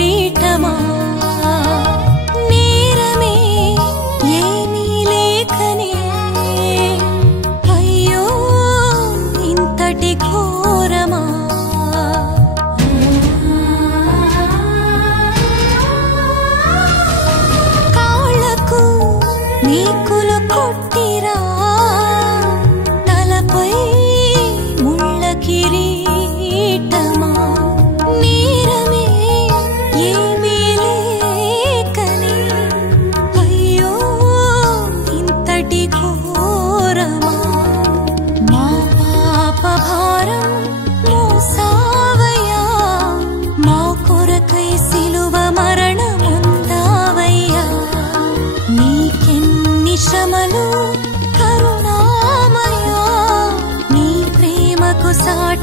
కిరీటమా?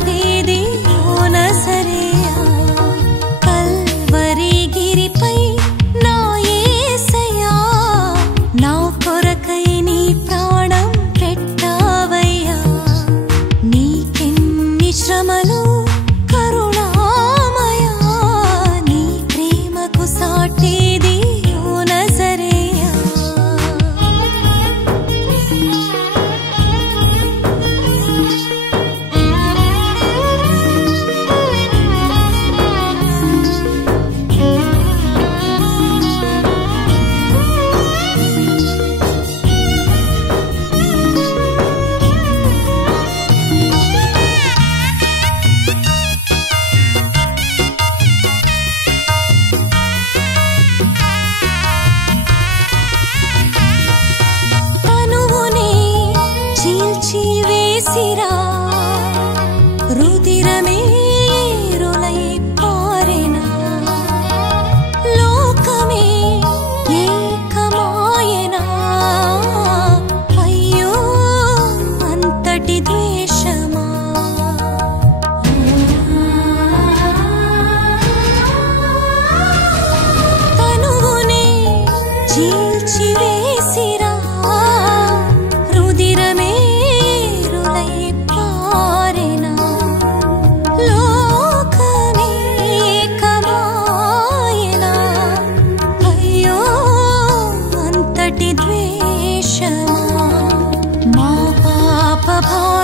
दीदी न upon